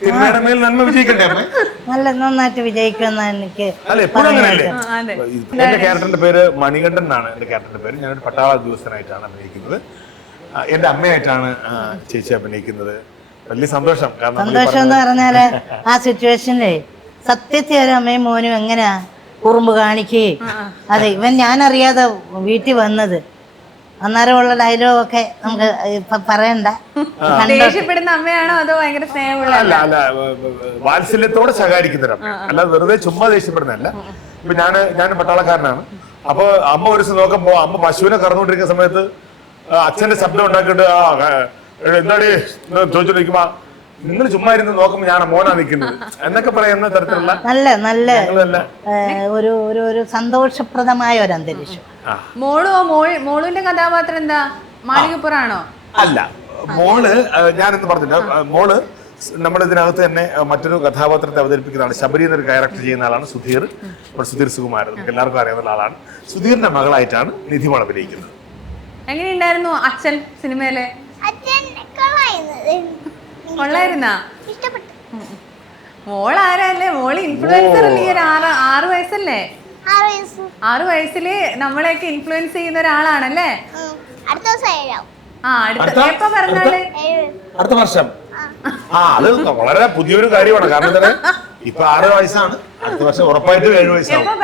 തിന്മയുടെ മേൽ നന്മ വിജയിക്കണ്ടേ അമ്മേ? നല്ല നന്നായിട്ട് വിജയിക്കുന്ന എനിക്ക് അല്ല എപ്പോഴും അങ്ങനെയല്ലേ? അതെ. എന്റെ ക്യാരക്ടറിന്റെ പേര് മണികണ്ഠൻ എന്നാണ് എന്റെ ക്യാരക്ടറിന്റെ പേര്. ഞാനൊരു പട്ടാള ഉദ്യോഗസ്ഥനായിട്ടാണ് അഭിനയിക്കുന്നത്. എന്റെ അമ്മയായിട്ടാണ് ചേച്ചി അഭിനയിക്കുന്നത്. വലിയ സന്തോഷം. കാരണം സന്തോഷം എന്ന് പറഞ്ഞാല് ആ സിറ്റുവേഷനിലേ സത്യത്തിൽ ഒരു അമ്മയും മോനും എങ്ങനെയാ കുറുമ്പ് കാണിക്കുകയും അതെ ഇവൻ ഞാനറിയാതെ വീട്ടിൽ വന്നത് അന്നേരമുള്ള ഡയലോഗൊക്കെ നമുക്ക് ഇപ്പൊ പറയണ്ട. ദേഷ്യപ്പെടുന്ന അമ്മയാണോ അതോ ഭയങ്കര സ്നേഹമുള്ള? അല്ല അല്ല വാത്സല്യത്തോടെ ശകാരിക്കുന്നവരമ്മ, അല്ലാതെ വെറുതെ ചുമ്മാ ദേഷ്യപ്പെടുന്നതല്ല. ഇപ്പൊ ഞാൻ പട്ടാളക്കാരനാണ്. അപ്പൊ അമ്മ ഒരു ദിവസം നോക്കുമ്പോ അമ്മ പശുവിനെ കറന്നുകൊണ്ടിരിക്കുന്ന സമയത്ത് അച്ഛന്റെ ശബ്ദം ഉണ്ടാക്കിയിട്ട് എന്താടി ചോദിച്ചോണ്ടിരിക്കുമ്പോ നിങ്ങൾ ചുമ്മാ ഇരുന്ന് നോക്കുമ്പോ ഞാൻ മോനാ നിൽക്കുന്നത് എന്നൊക്കെ പറയുന്ന തരത്തിലുള്ള നല്ല നല്ല ഒരു ഒരു ഒരു സന്തോഷപ്രദമായ ഒരു അന്തരീക്ഷം. മോളുവിന്റെ കഥാപാത്രം എന്താ? മാളികപ്പുറാണോ? അല്ല, മോള് ഞാനെന്ന് പറഞ്ഞില്ല. മോള് നമ്മുടെ ഇതിനകത്ത് തന്നെ മറ്റൊരു കഥാപാത്രത്തെ അവതരിപ്പിക്കുന്നതാണ്. ശബരി എന്നൊരു ക്യാരക്ടർ ചെയ്യുന്ന ആളാണ് സുധീർ. സുധീർ സുകുമാരൻ നമുക്ക് എല്ലാവർക്കും അറിയാവുന്ന ആളാണ്. സുധീറിന്റെ മകളായിട്ടാണ് നിധിമോൾ അഭിനയിക്കുന്നത്. എങ്ങനെയുണ്ടായിരുന്നു അച്ഛൻ സിനിമയിലെ? കൊള്ളായിരുന്നാ? മോളാരല്ലേ? മോള് ഇൻഫ്ലുവൻസർ അല്ലേ? 6 വയസ്സല്ലേ? 6 വയസ്സില് നമ്മളെയൊക്കെ ഇൻഫ്ലുവൻസ് ചെയ്യുന്ന ഒരാളാണല്ലേ? എപ്പോ പറഞ്ഞാല്? അടുത്ത വർഷം. അത് വളരെ പുതിയൊരു കാര്യമാണ്. കാരണം ഇപ്പൊ 6 വയസ്സാണ്. അടുത്ത വർഷം ഉറപ്പായിട്ടും 7 വയസ്സാണ്.